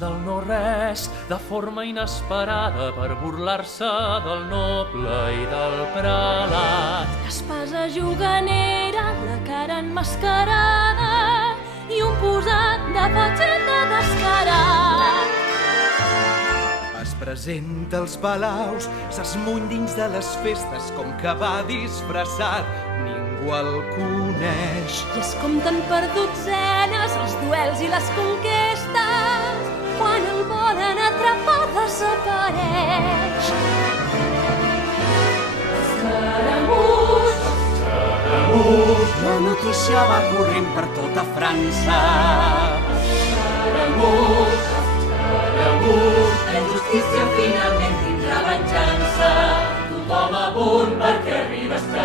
del no-res de forma inesperada per burlar-se del noble i del prelat. L'espasa juganera, la cara enmascarada i un posat de fatxenda descarat. Es presenta als palaus, s'esmuny dins de les festes com que va disfressat, ningú el coneix. I es compten per dotzenes els duels i les conquestes, quan el volen atrapar desapareix. Escaramuix, La notícia va corrent per tota França. escaramuix, La injustícia finalment tindrà venjança. Tothom a punt perquè arriba Estrabó.